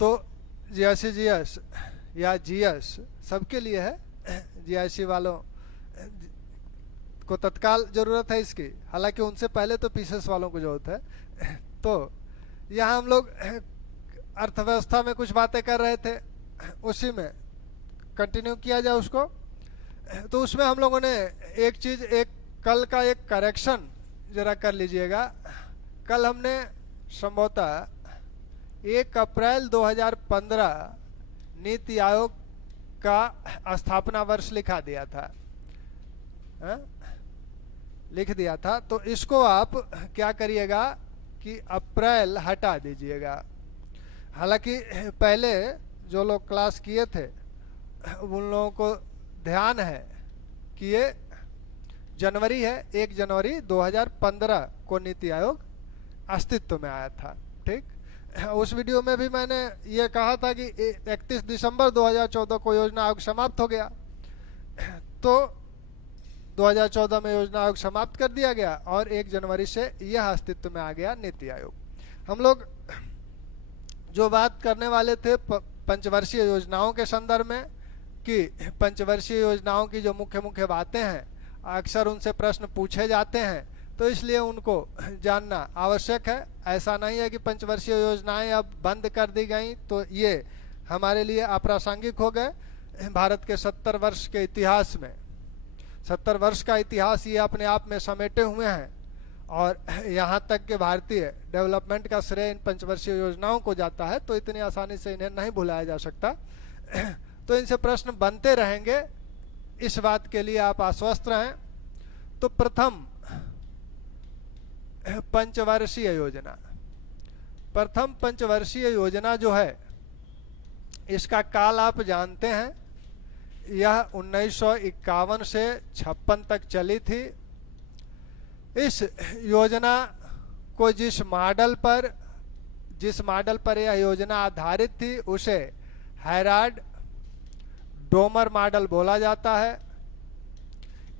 तो जीएस या जीएस सबके लिए है। जीआईसी वालों को तत्काल जरूरत है इसकी, हालांकि उनसे पहले तो पीसीएस वालों को जरूरत है। तो यहाँ हम लोग अर्थव्यवस्था में कुछ बातें कर रहे थे, उसी में कंटिन्यू किया जाए उसको। तो उसमें हम लोगों ने एक चीज, एक कल का एक करेक्शन जरा कर लीजिएगा। कल हमने संभवतः 1 अप्रैल 2015 नीति आयोग का स्थापना वर्ष लिखा दिया था, लिख दिया था। तो इसको आप क्या करिएगा कि अप्रैल हटा दीजिएगा। हालांकि पहले जो लोग क्लास किए थे उन लोगों को ध्यान है कि ये जनवरी है, 1 जनवरी 2015 को नीति आयोग अस्तित्व में आया था। ठीक, उस वीडियो में भी मैंने ये कहा था कि 31 दिसंबर 2014 को योजना आयोग समाप्त हो गया। तो 2014 में योजना आयोग समाप्त कर दिया गया और 1 जनवरी से यह अस्तित्व में आ गया नीति आयोग। हम लोग जो बात करने वाले थे पंचवर्षीय योजनाओं के संदर्भ में, कि पंचवर्षीय योजनाओं की जो मुख्य मुख्य बातें हैं, अक्सर उनसे प्रश्न पूछे जाते हैं, तो इसलिए उनको जानना आवश्यक है। ऐसा नहीं है कि पंचवर्षीय योजनाएं अब बंद कर दी गई तो ये हमारे लिए अप्रासंगिक हो गए। भारत के 70 वर्ष के इतिहास में, 70 वर्ष का इतिहास ये अपने आप में समेटे हुए हैं और यहाँ तक कि भारतीय डेवलपमेंट का श्रेय इन पंचवर्षीय योजनाओं को जाता है, तो इतनी आसानी से इन्हें नहीं भुलाया जा सकता। तो इनसे प्रश्न बनते रहेंगे, इस बात के लिए आप आश्वस्त रहें। तो प्रथम पंचवर्षीय योजना, प्रथम पंचवर्षीय योजना जो है इसका काल आप जानते हैं, यह 1951 से 56 तक चली थी। इस योजना को जिस मॉडल पर यह योजना आधारित थी उसे हैराल्ड डोमर मॉडल बोला जाता है।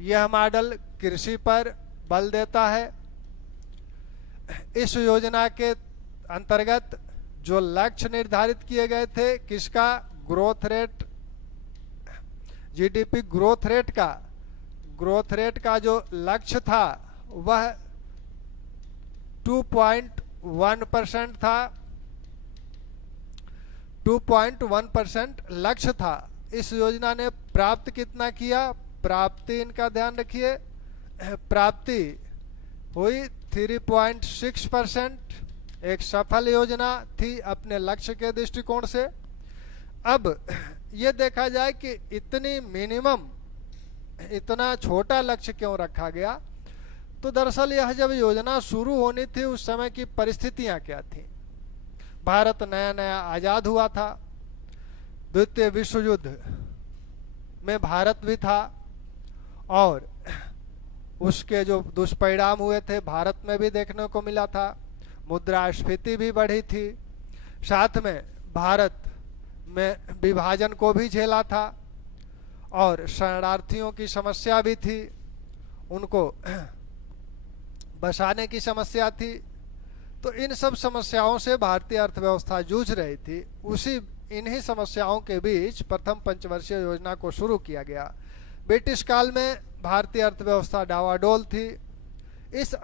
यह मॉडल कृषि पर बल देता है। इस योजना के अंतर्गत जो लक्ष्य निर्धारित किए गए थे, किसका, growth rate, GDP growth rate का जो लक्ष्य था वह 2.1% था। 2.1% लक्ष्य था। इस योजना ने प्राप्त कितना किया? प्राप्ति इनका ध्यान रखिए, प्राप्ति हुई 3.6%। एक सफल योजना थी अपने लक्ष्य के दृष्टिकोण से। अब ये देखा जाए कि इतनी मिनिमम, इतना छोटा लक्ष्य क्यों रखा गया, तो दरअसल यह जब योजना शुरू होनी थी उस समय की परिस्थितियां क्या थी। भारत नया नया आजाद हुआ था, द्वितीय विश्व युद्ध में भारत भी था और उसके जो दुष्परिणाम हुए थे भारत में भी देखने को मिला था। मुद्रास्फीति भी बढ़ी थी, साथ में भारत में विभाजन को भी झेला था और शरणार्थियों की समस्या भी थी, उनको बसाने की समस्या थी। तो इन सब समस्याओं से भारतीय अर्थव्यवस्था जूझ रही थी। इन्हीं समस्याओं के बीच प्रथम पंचवर्षीय योजना को शुरू किया गया। ब्रिटिश काल में भारतीय अर्थव्यवस्था डावाडोल थी। इस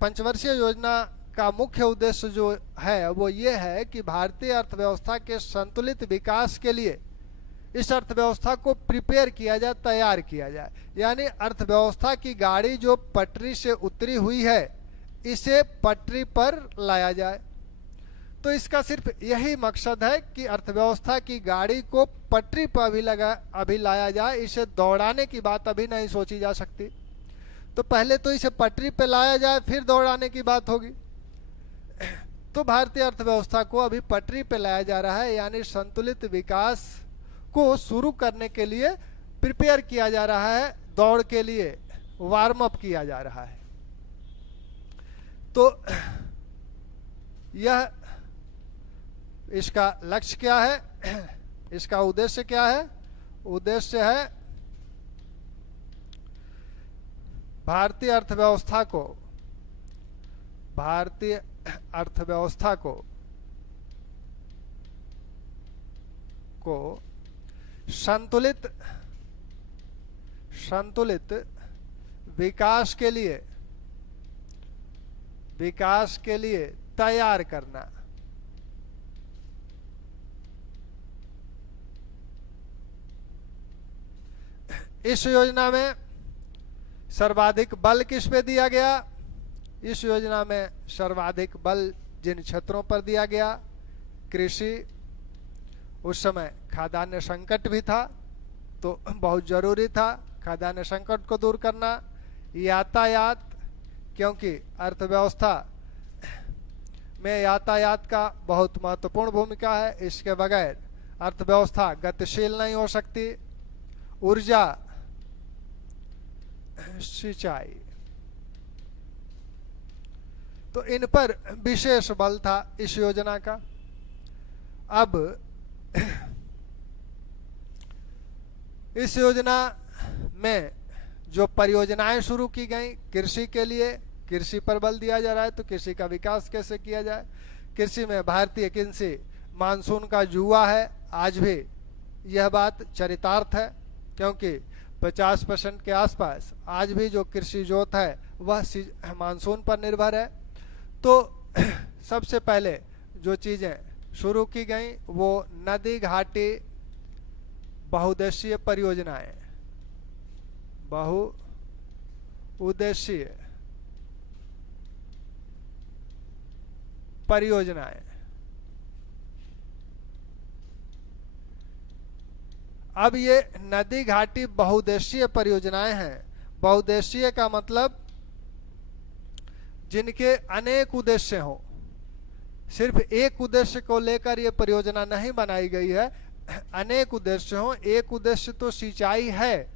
पंचवर्षीय योजना का मुख्य उद्देश्य जो है वो ये है कि भारतीय अर्थव्यवस्था के संतुलित विकास के लिए इस अर्थव्यवस्था को प्रिपेयर किया जाए, तैयार किया जाए। यानी अर्थव्यवस्था की गाड़ी जो पटरी से उतरी हुई है इसे पटरी पर लाया जाए। तो इसका सिर्फ यही मकसद है कि अर्थव्यवस्था की गाड़ी को पटरी पर अभी लाया जाए। इसे दौड़ाने की बात अभी नहीं सोची जा सकती। तो पहले तो इसे पटरी पे लाया जाए, फिर दौड़ाने की बात होगी। तो भारतीय अर्थव्यवस्था को अभी पटरी पे लाया जा रहा है, यानी संतुलित विकास को शुरू करने के लिए प्रिपेयर किया जा रहा है, दौड़ के लिए वार्म अप किया जा रहा है। तो यह इसका लक्ष्य क्या है, इसका उद्देश्य क्या है? उद्देश्य है भारतीय अर्थव्यवस्था को को संतुलित विकास के लिए तैयार करना। इस योजना में सर्वाधिक बल किस पे दिया गया? इस योजना में सर्वाधिक बल जिन क्षेत्रों पर दिया गया, कृषि, उस समय खाद्यान्न संकट भी था तो बहुत जरूरी था खाद्यान्न संकट को दूर करना। यातायात, क्योंकि अर्थव्यवस्था में यातायात का बहुत महत्वपूर्ण भूमिका है, इसके बगैर अर्थव्यवस्था गतिशील नहीं हो सकती। ऊर्जा, सिंचाई, तो इन पर विशेष बल था इस योजना का। अब इस योजना में जो परियोजनाएं शुरू की गई कृषि के लिए, कृषि पर बल दिया जा रहा है, तो कृषि का विकास कैसे किया जाए। कृषि में भारतीय कृषि मानसून का जुआ है, आज भी यह बात चरितार्थ है, क्योंकि 50% के आसपास आज भी जो कृषि जोत है वह मानसून पर निर्भर है। तो सबसे पहले जो चीजें शुरू की गई वो नदी घाटी बहुउद्देशीय परियोजनाएं, बहुउद्देशीय परियोजनाएं। अब ये नदी घाटी बहुउद्देशीय परियोजनाएं हैं। बहुउद्देशीय का मतलब जिनके अनेक उद्देश्य हो, सिर्फ एक उद्देश्य को लेकर ये परियोजना नहीं बनाई गई है, अनेक उद्देश्य हो। एक उद्देश्य तो सिंचाई है,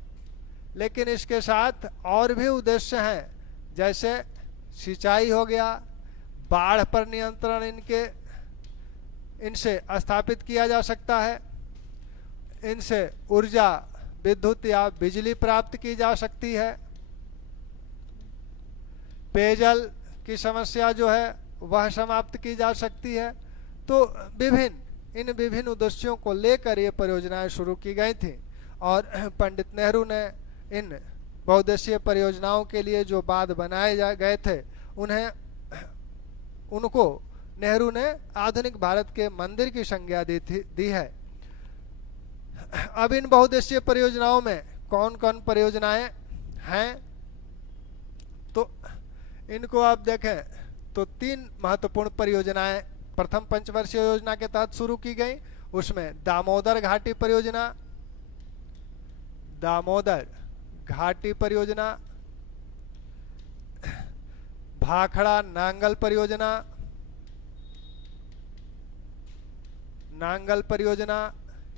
लेकिन इसके साथ और भी उद्देश्य हैं, जैसे सिंचाई हो गया, बाढ़ पर नियंत्रण इनसे स्थापित किया जा सकता है, इनसे ऊर्जा, विद्युत या बिजली प्राप्त की जा सकती है, पेयजल की समस्या जो है वह समाप्त की जा सकती है। तो इन विभिन्न उद्देश्यों को लेकर ये परियोजनाएं शुरू की गई थी और पंडित नेहरू ने इन बहुउद्देशीय परियोजनाओं के लिए जो बांध बनाए गए थे उनको नेहरू ने आधुनिक भारत के मंदिर की संज्ञा दी है। अब इन बहुउद्देशीय परियोजनाओं में कौन कौन परियोजनाएं हैं, तो इनको आप देखें तो 3 महत्वपूर्ण परियोजनाएं प्रथम पंचवर्षीय योजना के तहत शुरू की गई। उसमें दामोदर घाटी परियोजना, भाखड़ा नांगल परियोजना,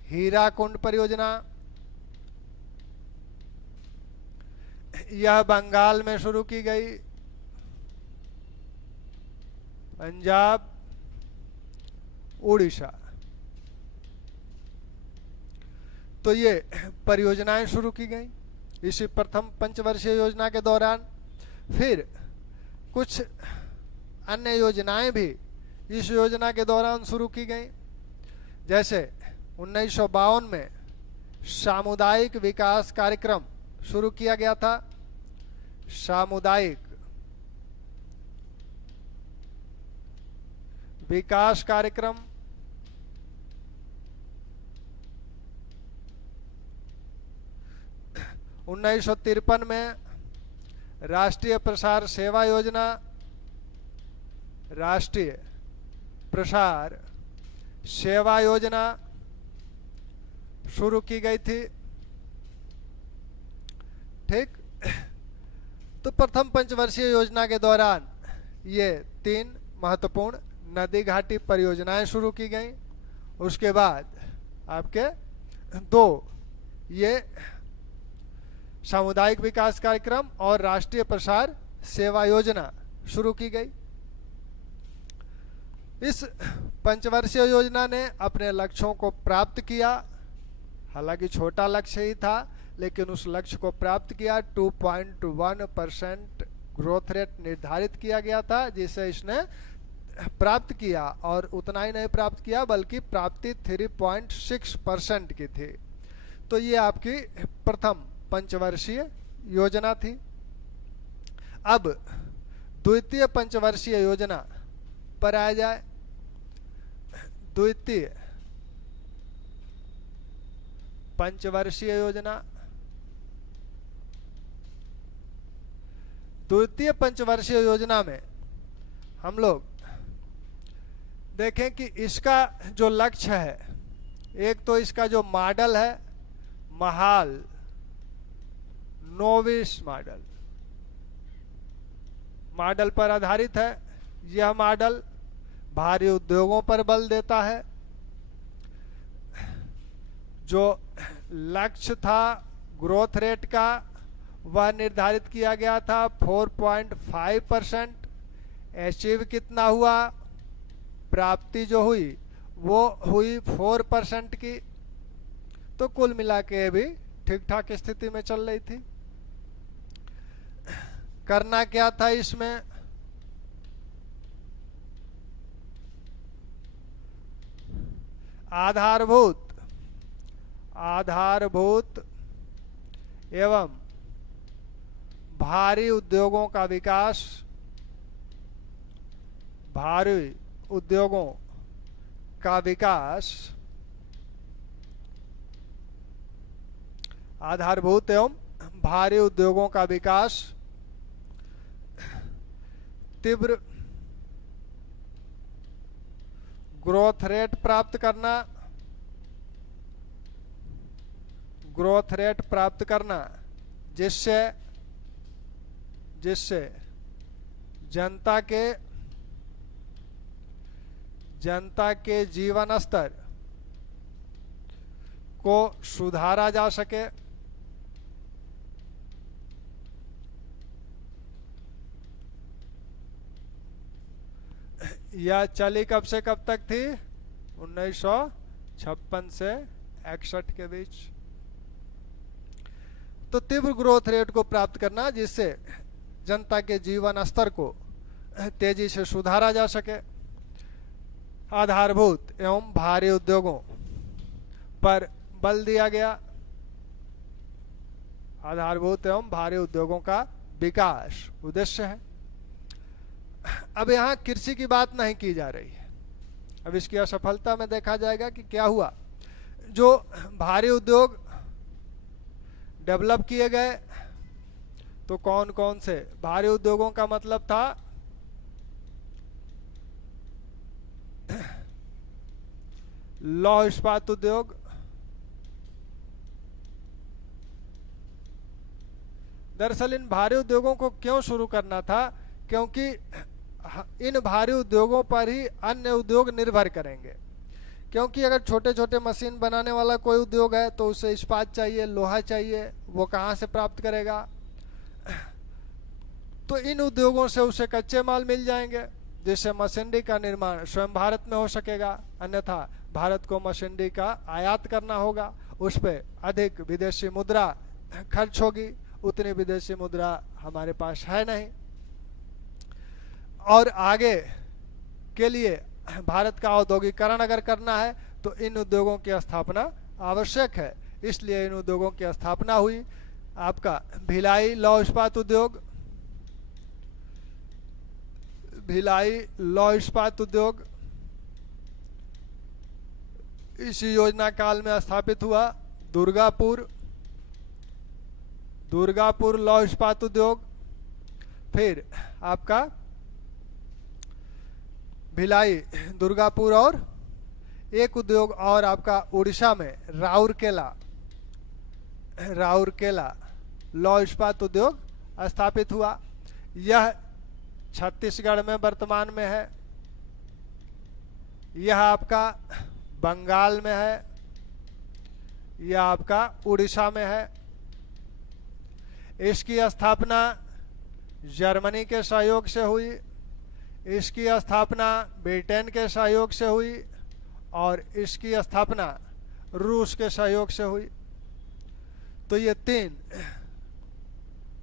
हीराकुंड परियोजना। यह बंगाल में शुरू की गई, पंजाब, उड़ीसा। तो ये परियोजनाएं शुरू की गई इसी प्रथम पंचवर्षीय योजना के दौरान। फिर कुछ अन्य योजनाएं भी इस योजना के दौरान शुरू की गई, जैसे 1952 में सामुदायिक विकास कार्यक्रम शुरू किया गया था। सामुदायिक विकास कार्यक्रम 1953 में राष्ट्रीय प्रसार सेवा योजना, राष्ट्रीय प्रसार सेवा योजना शुरू की गई थी। ठीक, तो प्रथम पंचवर्षीय योजना के दौरान ये 3 महत्वपूर्ण नदी घाटी परियोजनाएं शुरू की गई। उसके बाद आपके 2 ये सामुदायिक विकास कार्यक्रम और राष्ट्रीय प्रसार सेवा योजना शुरू की गई। इस पंचवर्षीय योजना ने अपने लक्ष्यों को प्राप्त किया, हालांकि छोटा लक्ष्य ही था, लेकिन उस लक्ष्य को प्राप्त किया। 2.1% ग्रोथ रेट निर्धारित किया गया था, जिसे इसने प्राप्त किया, और उतना ही नहीं प्राप्त किया बल्कि प्राप्ति 3.6% की थी। तो ये आपकी प्रथम पंचवर्षीय योजना थी। अब द्वितीय पंचवर्षीय योजना पर आ जाए। द्वितीय पंचवर्षीय योजना, द्वितीय पंचवर्षीय योजना में हम लोग देखें कि इसका जो लक्ष्य है, एक तो इसका जो मॉडल है महाल नोविस मॉडल, मॉडल पर आधारित है। यह मॉडल भारी उद्योगों पर बल देता है। जो लक्ष्य था ग्रोथ रेट का वह निर्धारित किया गया था 4.5%। अचीव कितना हुआ, प्राप्ति जो हुई वो हुई 4% की। तो कुल मिला के भी ठीक ठाक स्थिति में चल रही थी। करना क्या था इसमें, आधारभूत एवं भारी उद्योगों का विकास, भारी उद्योगों का विकास, आधारभूत एवं भारी उद्योगों का विकास, तीव्र ग्रोथ रेट प्राप्त करना, ग्रोथ रेट प्राप्त करना जिससे जनता के जीवन स्तर को सुधारा जा सके। यह चली कब से कब तक थी, 1956 से 61 के बीच। तो तीव्र ग्रोथ रेट को प्राप्त करना जिससे जनता के जीवन स्तर को तेजी से सुधारा जा सके। आधारभूत एवं भारी उद्योगों पर बल दिया गया। आधारभूत एवं भारी उद्योगों का विकास उद्देश्य है। अब यहाँ कृषि की बात नहीं की जा रही है। अब इसकी असफलता में देखा जाएगा कि क्या हुआ। जो भारी उद्योग डेवलप किए गए तो कौन कौन से भारी उद्योगों का मतलब था, लौह इस्पात उद्योग, दरअसल इन भारी उद्योगों को क्यों शुरू करना था, क्योंकि इन भारी उद्योगों पर ही अन्य उद्योग निर्भर करेंगे। क्योंकि अगर छोटे छोटे मशीन बनाने वाला कोई उद्योग है तो उसे इस्पात चाहिए, लोहा चाहिए, वो कहाँ से प्राप्त करेगा। तो इन उद्योगों से उसे कच्चे माल मिल जाएंगे जिससे मशीनरी का निर्माण स्वयं भारत में हो सकेगा। अन्यथा भारत को मशीनरी का आयात करना होगा, उस पर अधिक विदेशी मुद्रा खर्च होगी। उतनी विदेशी मुद्रा हमारे पास है नहीं, और आगे के लिए भारत का औद्योगिकरण अगर करना है तो इन उद्योगों की स्थापना आवश्यक है। इसलिए इन उद्योगों की स्थापना हुई। आपका भिलाई लौह इस्पात उद्योग, भिलाई लौह इस्पात उद्योग इसी योजना काल में स्थापित हुआ। दुर्गापुर लौह इस्पात उद्योग, फिर आपका भिलाई, दुर्गापुर, और एक उद्योग और आपका उड़ीसा में राउरकेला लौह इस्पात उद्योग स्थापित हुआ। यह छत्तीसगढ़ में वर्तमान में है, यह आपका बंगाल में है, यह आपका उड़ीसा में है। इसकी स्थापना जर्मनी के सहयोग से हुई, इसकी स्थापना ब्रिटेन के सहयोग से हुई, और इसकी स्थापना रूस के सहयोग से हुई। तो ये तीन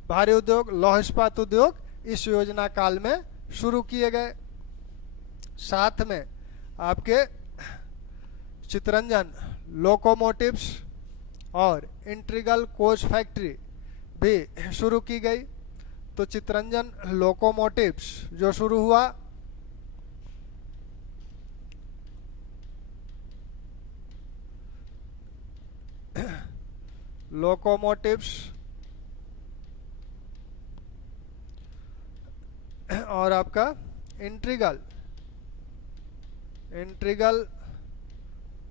भारी उद्योग, लौह इस्पात उद्योग इस योजना काल में शुरू किए गए। साथ में आपके चितरंजन लोकोमोटिव्स और इंटीग्रल कोच फैक्ट्री भी शुरू की गई। तो चितरंजन लोकोमोटिव्स जो शुरू हुआ, लोकोमोटिव्स और आपका इंटीग्रल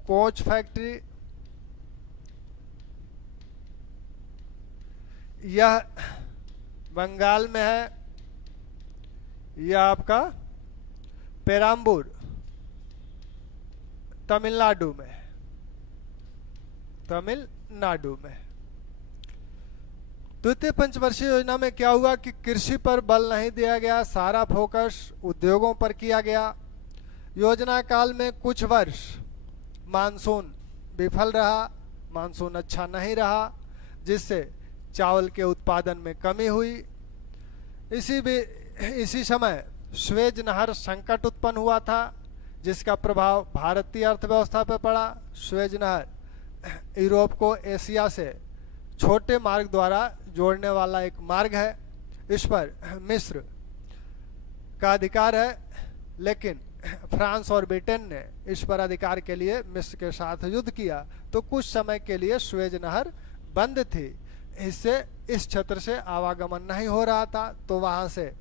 कोच फैक्ट्री, यह बंगाल में है। यह आपका पेराम्बूर तमिलनाडु में। द्वितीय पंचवर्षीय योजना में क्या हुआ कि कृषि पर बल नहीं दिया गया, सारा फोकस उद्योगों पर किया गया। योजना काल में कुछ वर्ष मानसून विफल रहा, मानसून अच्छा नहीं रहा, जिससे चावल के उत्पादन में कमी हुई। इसी समय स्वेज नहर संकट उत्पन्न हुआ था, जिसका प्रभाव भारतीय अर्थव्यवस्था पर पड़ा। स्वेज नहर यूरोप को एशिया से छोटे मार्ग द्वारा जोड़ने वाला एक मार्ग है। इस पर मिस्र का अधिकार है, लेकिन फ्रांस और ब्रिटेन ने इस पर अधिकार के लिए मिस्र के साथ युद्ध किया, तो कुछ समय के लिए स्वेज नहर बंद थी। इससे इस क्षेत्र से आवागमन नहीं हो रहा था, तो वहां से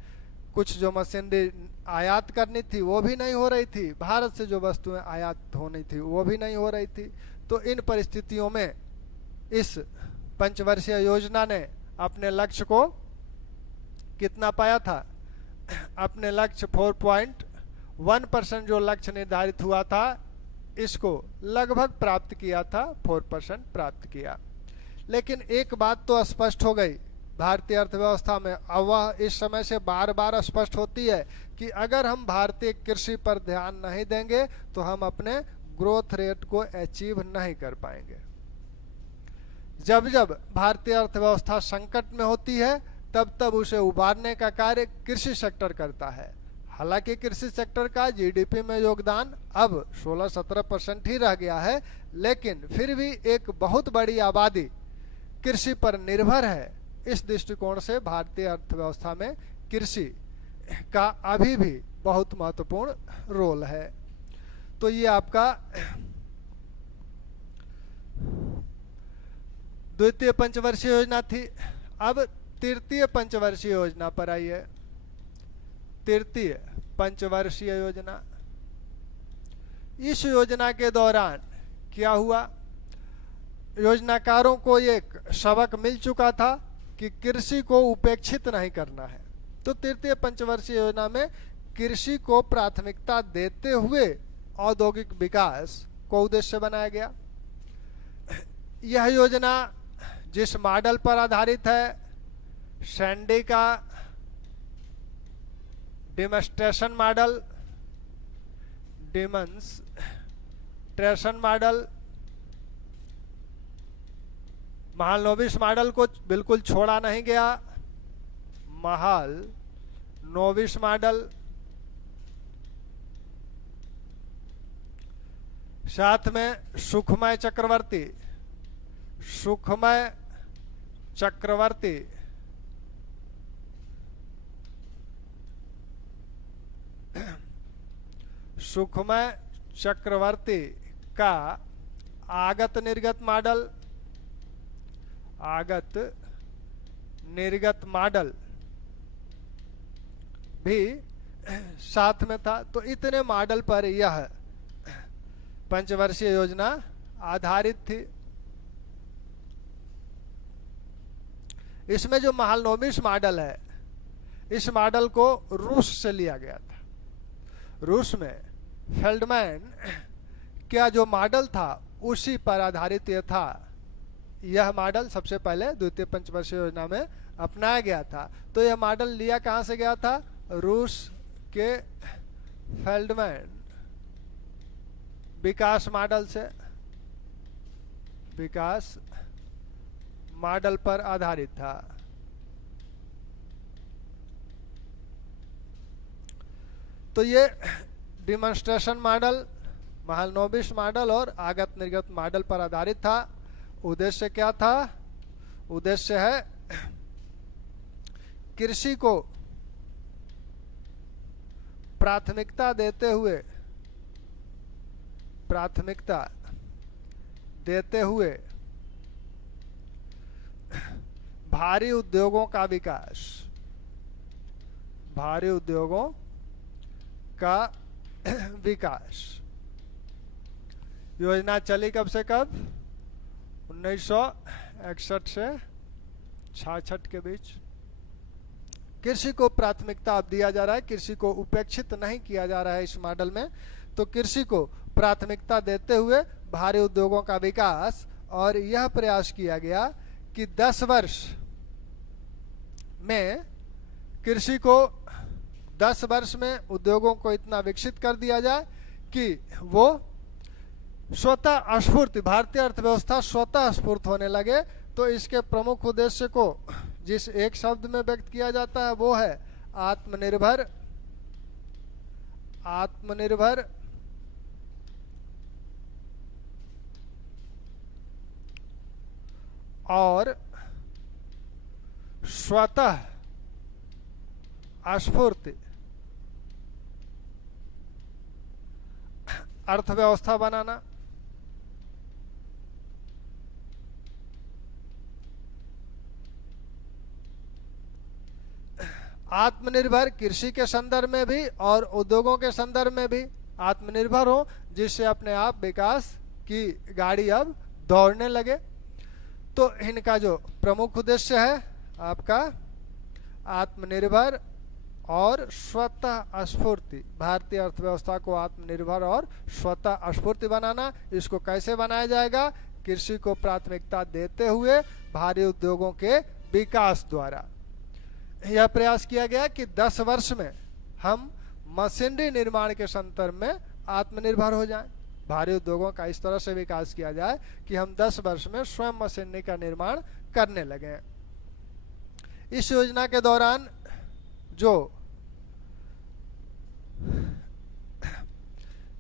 कुछ जो मशीनरी आयात करनी थी वो भी नहीं हो रही थी, भारत से जो वस्तुएं आयात होनी थी वो भी नहीं हो रही थी। तो इन परिस्थितियों में इस पंचवर्षीय योजना ने अपने लक्ष्य को कितना पाया था? अपने लक्ष्य 4.1% जो लक्ष्य निर्धारित हुआ था, इसको लगभग प्राप्त किया था, 4% प्राप्त किया। लेकिन एक बात तो स्पष्ट हो गई भारतीय अर्थव्यवस्था में, अब वह इस समय से बार बार स्पष्ट होती है कि अगर हम भारतीय कृषि पर ध्यान नहीं देंगे तो हम अपने ग्रोथ रेट को अचीव नहीं कर पाएंगे। जब जब भारतीय अर्थव्यवस्था संकट में होती है, तब तब उसे उबारने का कार्य कृषि सेक्टर करता है। हालांकि कृषि सेक्टर का जीडीपी में योगदान अब 16-17% ही रह गया है, लेकिन फिर भी एक बहुत बड़ी आबादी कृषि पर निर्भर है। इस दृष्टिकोण से भारतीय अर्थव्यवस्था में कृषि का अभी भी बहुत महत्वपूर्ण रोल है। तो ये आपका द्वितीय पंचवर्षीय योजना थी। अब तृतीय पंचवर्षीय योजना पर आइए। तृतीय पंचवर्षीय योजना, इस योजना के दौरान क्या हुआ? योजनाकारों को एक सबक मिल चुका था कि कृषि को उपेक्षित नहीं करना है। तो तृतीय पंचवर्षीय योजना में कृषि को प्राथमिकता देते हुए औद्योगिक विकास को उद्देश्य बनाया गया। यह योजना जिस मॉडल पर आधारित है, सैंडी का डेमोन्स्ट्रेशन मॉडल, महालनोबिस मॉडल को बिल्कुल छोड़ा नहीं गया। महालनोबिस मॉडल, साथ में सुखमय चक्रवर्ती का आगत निर्गत मॉडल भी साथ में था। तो इतने मॉडल पर यह पंचवर्षीय योजना आधारित थी। इसमें जो महालनोबिस मॉडल है, इस मॉडल को रूस से लिया गया था। रूस में फेल्डमैन का जो मॉडल था उसी पर आधारित यह था। यह मॉडल सबसे पहले द्वितीय पंचवर्षीय योजना में अपनाया गया था। तो यह मॉडल लिया कहां से गया था? रूस के फेल्डमैन विकास मॉडल पर आधारित था। तो ये डिमॉन्स्ट्रेशन मॉडल, महालनोबिस मॉडल और आगत निर्गत मॉडल पर आधारित था। उद्देश्य क्या था? उद्देश्य है कृषि को प्राथमिकता देते हुए भारी उद्योगों का विकास। योजना चली कब से कब? 1961 से 66 के बीच। कृषि को प्राथमिकता अब दिया जा रहा है, कृषि को उपेक्षित नहीं किया जा रहा है इस मॉडल में। तो कृषि को प्राथमिकता देते हुए भारी उद्योगों का विकास, और यह प्रयास किया गया कि 10 वर्ष में कृषि को 10 वर्ष में उद्योगों को इतना विकसित कर दिया जाए कि वो स्वतः स्फूर्त, भारतीय अर्थव्यवस्था स्वतः स्फूर्त होने लगे। तो इसके प्रमुख उद्देश्य को जिस एक शब्द में व्यक्त किया जाता है वो है आत्मनिर्भर और स्वतः स्फूर्त अर्थव्यवस्था बनाना। आत्मनिर्भर कृषि के संदर्भ में भी और उद्योगों के संदर्भ में भी आत्मनिर्भर हो, जिससे अपने आप विकास की गाड़ी अब दौड़ने लगे। तो इनका जो प्रमुख उद्देश्य है आपका आत्मनिर्भर और स्वतः स्फूर्ति, भारतीय अर्थव्यवस्था को आत्मनिर्भर और स्वतः स्फूर्ति बनाना। इसको कैसे बनाया जाएगा? कृषि को प्राथमिकता देते हुए भारी उद्योगों के विकास द्वारा। यह प्रयास किया गया कि 10 वर्ष में हम मशीनरी निर्माण के संदर्भ में आत्मनिर्भर हो जाएं। भारी उद्योगों का इस तरह से विकास किया जाए कि हम 10 वर्ष में स्वयं मशीनरी का निर्माण करने लगे। इस योजना के दौरान जो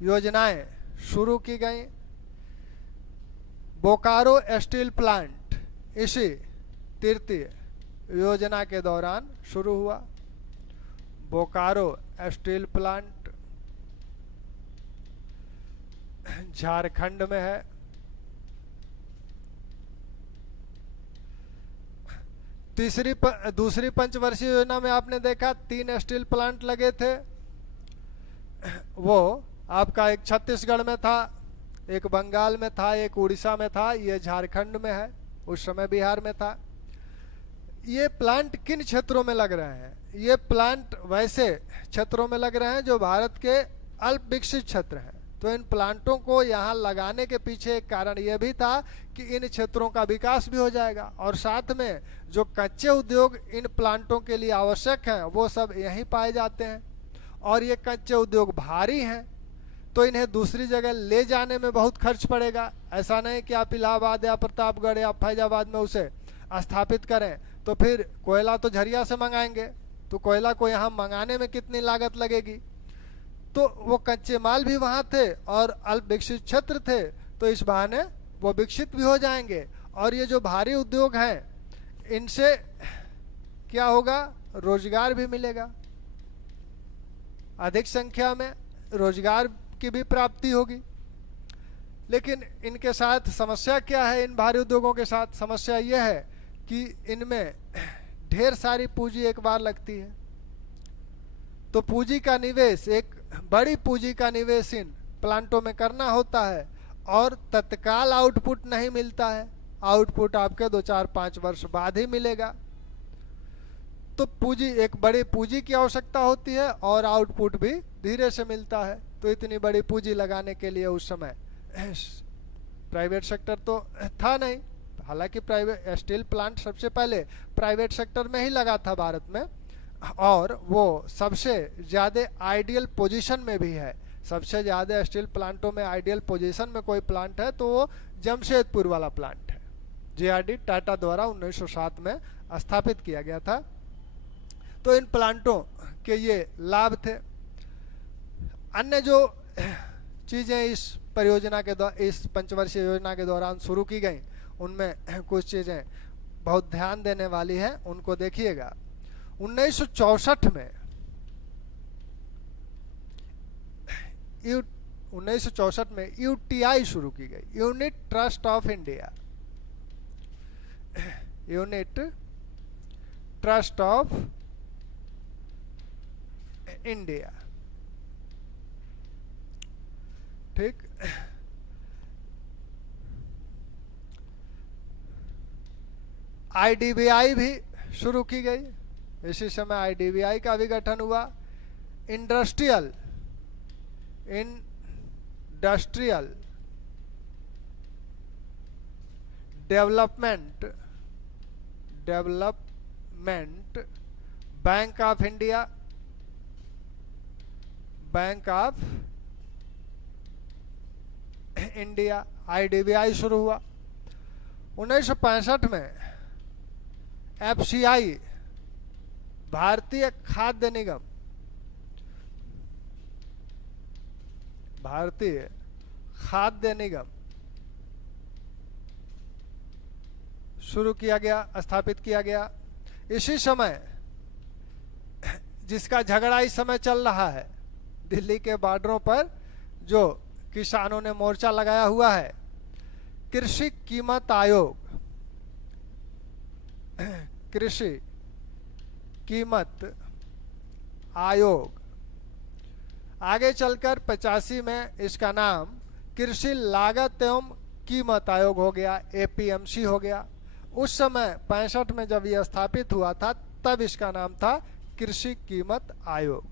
योजनाएं शुरू की गई, बोकारो स्टील प्लांट इसी तृतीय योजना के दौरान शुरू हुआ। बोकारो स्टील प्लांट झारखंड में है। दूसरी पंचवर्षीय योजना में आपने देखा 3 स्टील प्लांट लगे थे। वो आपका एक छत्तीसगढ़ में था, एक बंगाल में था, एक उड़ीसा में था, ये झारखंड में है, उस समय बिहार में था। ये प्लांट किन क्षेत्रों में लग रहे हैं? ये प्लांट वैसे क्षेत्रों में लग रहे हैं जो भारत के अल्प विकसित क्षेत्र हैं। तो इन प्लांटों को यहाँ लगाने के पीछे एक कारण यह भी था कि इन क्षेत्रों का विकास भी हो जाएगा और साथ में जो कच्चे उद्योग इन प्लांटों के लिए आवश्यक हैं वो सब यहीं पाए जाते हैं। और ये कच्चे उद्योग भारी हैं, तो इन्हें दूसरी जगह ले जाने में बहुत खर्च पड़ेगा। ऐसा नहीं कि आप इलाहाबाद या प्रतापगढ़ या फैजाबाद में उसे स्थापित करें, तो फिर कोयला तो झरिया से मंगाएंगे, तो कोयला को यहाँ मंगाने में कितनी लागत लगेगी। तो वो कच्चे माल भी वहाँ थे और अल्प विकसित क्षेत्र थे, तो इस बहाने वो विकसित भी हो जाएंगे। और ये जो भारी उद्योग हैं इनसे क्या होगा? रोजगार भी मिलेगा, अधिक संख्या में रोजगार की भी प्राप्ति होगी। लेकिन इनके साथ समस्या क्या है? इन भारी उद्योगों के साथ समस्या यह है कि इनमें ढेर सारी पूंजी एक बार लगती है। तो पूंजी का निवेश, एक बड़ी पूंजी का निवेश इन प्लांटों में करना होता है और तत्काल आउटपुट नहीं मिलता है। आउटपुट आपके 2-4-5 वर्ष बाद ही मिलेगा। तो पूंजी, एक बड़ी पूंजी की आवश्यकता होती है और आउटपुट भी धीरे से मिलता है। तो इतनी बड़ी पूंजी लगाने के लिए उस समय प्राइवेट सेक्टर तो था नहीं। हालांकि प्राइवेट स्टील प्लांट सबसे पहले प्राइवेट सेक्टर में ही लगा था भारत में, और वो सबसे ज़्यादा आइडियल पोजीशन में भी है। सबसे ज़्यादा स्टील प्लांटों में आइडियल पोजीशन में कोई प्लांट है तो वो जमशेदपुर वाला प्लांट है। जेआरडी टाटा द्वारा 1907 में स्थापित किया गया था। तो इन प्लांटों के ये लाभ थे। अन्य जो चीजें इस परियोजना के इस पंचवर्षीय योजना के दौरान शुरू की गई, उनमें कुछ चीजें बहुत ध्यान देने वाली है, उनको देखिएगा। 1964 में 1964 में यूटीआई शुरू की गई, unit trust of India. Unit trust of India, ठीक। आईडीबीआई भी शुरू की गई, इसी समय आईडीबीआई का भी गठन हुआ। Industrial development bank of India, bank of India, IDBI शुरू हुआ। 1965 में एफसीआई, भारतीय खाद्य निगम, भारतीय खाद्य निगम शुरू किया गया, स्थापित किया गया। इसी समय जिसका झगड़ा इस समय चल रहा है, दिल्ली के बॉर्डरों पर जो किसानों ने मोर्चा लगाया हुआ है, कृषि कीमत आयोग, कृषि कीमत आयोग, आगे चलकर 85 में इसका नाम कृषि लागत एवं कीमत आयोग हो गया, एपीएमसी हो गया। उस समय 65 में जब यह स्थापित हुआ था, तब इसका नाम था कृषि कीमत आयोग।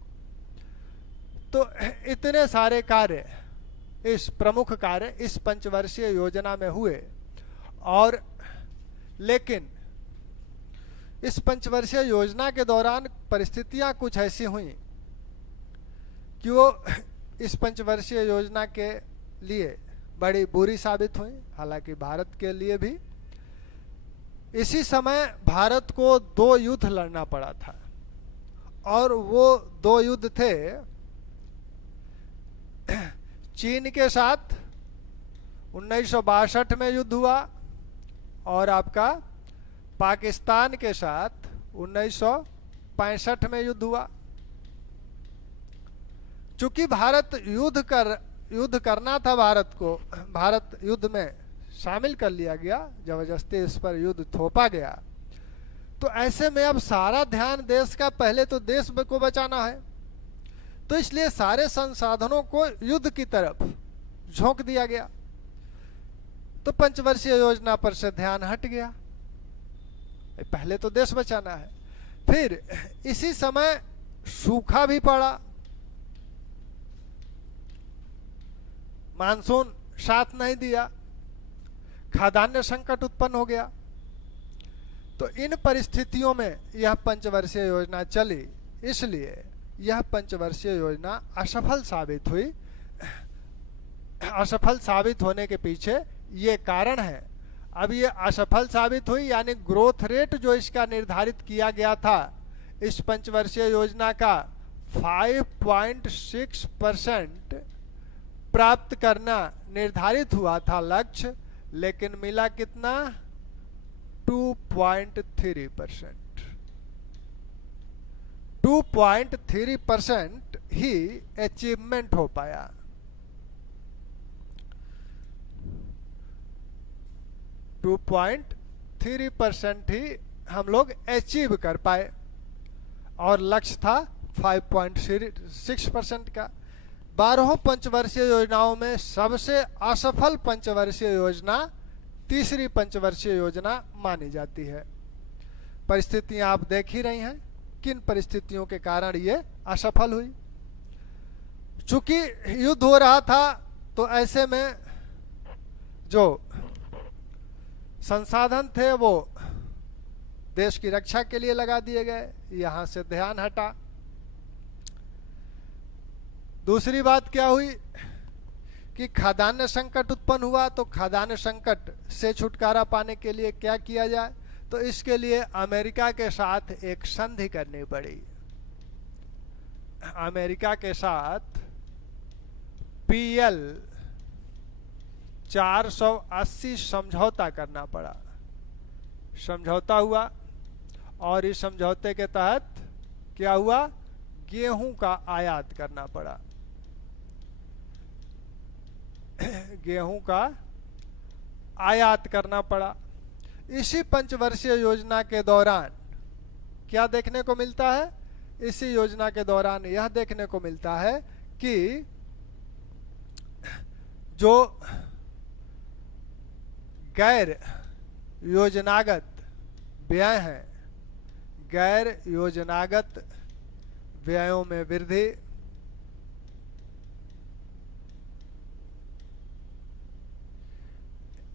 तो इतने सारे कार्य, इस प्रमुख कार्य इस पंचवर्षीय योजना में हुए। और लेकिन इस पंचवर्षीय योजना के दौरान परिस्थितियां कुछ ऐसी हुई कि वो इस पंचवर्षीय योजना के लिए बड़ी बुरी साबित हुई, हालांकि भारत के लिए भी। इसी समय भारत को 2 युद्ध लड़ना पड़ा था, और वो 2 युद्ध थे चीन के साथ 1962 में युद्ध हुआ, और आपका पाकिस्तान के साथ 1965 में युद्ध हुआ। चूंकि भारत युद्ध करना था, भारत युद्ध में शामिल कर लिया गया, जबरदस्ती इस पर युद्ध थोपा गया। तो ऐसे में अब सारा ध्यान देश का, पहले तो देश को बचाना है, तो इसलिए सारे संसाधनों को युद्ध की तरफ झोंक दिया गया। तो पंचवर्षीय योजना पर से ध्यान हट गया, पहले तो देश बचाना है। फिर इसी समय सूखा भी पड़ा, मानसून साथ नहीं दिया, खाद्यान्न संकट उत्पन्न हो गया। तो इन परिस्थितियों में यह पंचवर्षीय योजना चली, इसलिए यह पंचवर्षीय योजना असफल साबित हुई। असफल साबित होने के पीछे ये कारण है। अब ये असफल साबित हुई, यानी ग्रोथ रेट जो इसका निर्धारित किया गया था इस पंचवर्षीय योजना का 5.6% प्राप्त करना निर्धारित हुआ था लक्ष्य, लेकिन मिला कितना? 2.3%। 2.3% ही अचीवमेंट हो पाया। 2.3% ही हम लोग अचीव कर पाए, और लक्ष्य था 5.6% का। 12 पंचवर्षीय योजनाओं में सबसे असफल पंचवर्षीय योजना तीसरी पंचवर्षीय योजना मानी जाती है। परिस्थितियां आप देख ही रही हैं, किन परिस्थितियों के कारण ये असफल हुई। चूंकि युद्ध हो रहा था, तो ऐसे में जो संसाधन थे वो देश की रक्षा के लिए लगा दिए गए, यहां से ध्यान हटा। दूसरी बात क्या हुई कि खाद्यान्न संकट उत्पन्न हुआ, तो खाद्यान्न संकट से छुटकारा पाने के लिए क्या किया जाए, तो इसके लिए अमेरिका के साथ एक संधि करनी पड़ी। अमेरिका के साथ PL 480 समझौता करना पड़ा। समझौता हुआ और इस समझौते के तहत क्या हुआ, गेहूं का आयात करना पड़ा। गेहूं का आयात करना पड़ा। इसी पंचवर्षीय योजना के दौरान क्या देखने को मिलता है, इसी योजना के दौरान यह देखने को मिलता है कि जो गैर योजनागत व्यय हैं, गैर योजनागत व्ययों में वृद्धि,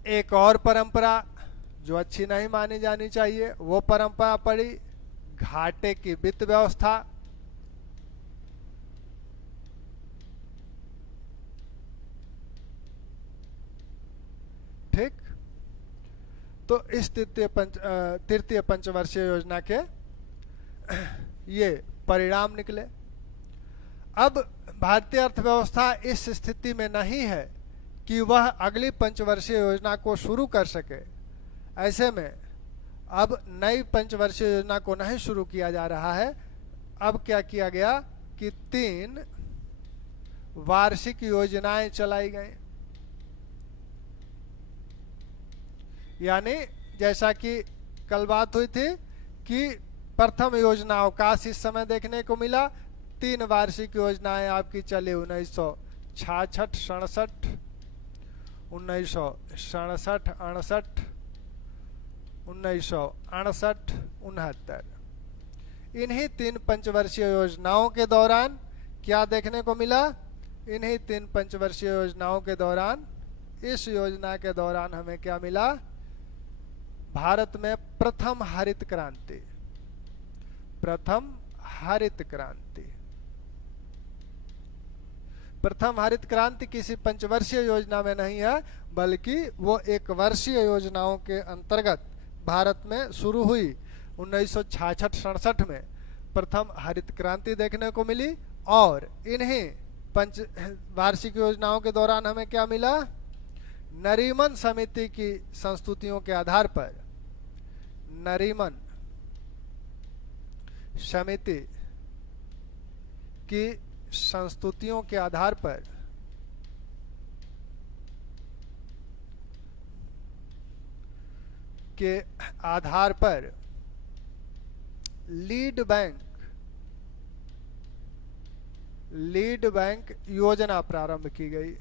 एक और परंपरा जो अच्छी नहीं मानी जानी चाहिए वो परंपरा पड़ी, घाटे की वित्त व्यवस्था। ठीक, तो इस तृतीय पंचवर्षीय योजना के ये परिणाम निकले। अब भारतीय अर्थव्यवस्था इस स्थिति में नहीं है कि वह अगली पंचवर्षीय योजना को शुरू कर सके। ऐसे में अब नई पंचवर्षीय योजना को नहीं शुरू किया जा रहा है। अब क्या किया गया कि 3 वार्षिक योजनाएं चलाई गई। यानी जैसा कि कल बात हुई थी कि प्रथम योजना अवकाश इस समय देखने को मिला। 3 वार्षिक योजनाएं आपकी चली 1966, 67, 1967, 68, 1968, 69। इन्हीं 3 पंचवर्षीय योजनाओं के दौरान क्या देखने को मिला, इन्हीं 3 पंचवर्षीय योजनाओं के दौरान, इस योजना के दौरान हमें क्या मिला, भारत में प्रथम हरित क्रांति। प्रथम हरित क्रांति। प्रथम हरित क्रांति किसी पंचवर्षीय योजना में नहीं है, बल्कि वो 1 वर्षीय योजनाओं के अंतर्गत भारत में शुरू हुई। 1966-67 में प्रथम हरित क्रांति देखने को मिली। और इन्हीं वार्षिक योजनाओं के दौरान हमें क्या मिला, नरीमन समिति की संस्तुतियों के आधार पर, नरीमन समिति की संस्तुतियों के आधार पर लीड बैंक योजना प्रारंभ की गई।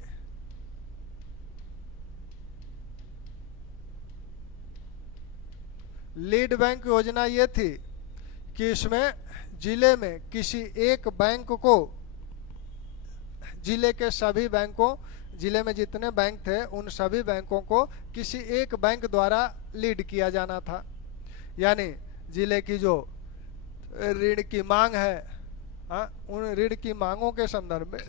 लीड बैंक योजना ये थी कि इसमें जिले में किसी एक बैंक को, जिले के सभी बैंकों, जिले में जितने बैंक थे उन सभी बैंकों को किसी एक बैंक द्वारा लीड किया जाना था। यानी जिले की जो ऋण की मांग है, उन ऋण की मांगों के संदर्भ में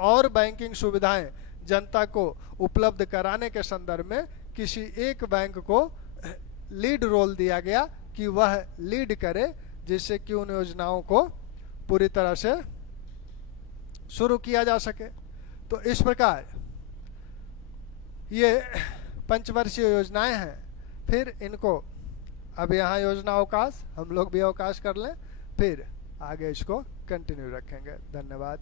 और बैंकिंग सुविधाएं जनता को उपलब्ध कराने के संदर्भ में किसी एक बैंक को लीड रोल दिया गया कि वह लीड करे, जिससे कि उन योजनाओं को पूरी तरह से शुरू किया जा सके। तो इस प्रकार ये पंचवर्षीय योजनाएं हैं। फिर इनको अब यहाँ योजना अवकाश, हम लोग भी अवकाश कर लें, फिर आगे इसको कंटिन्यू रखेंगे। धन्यवाद।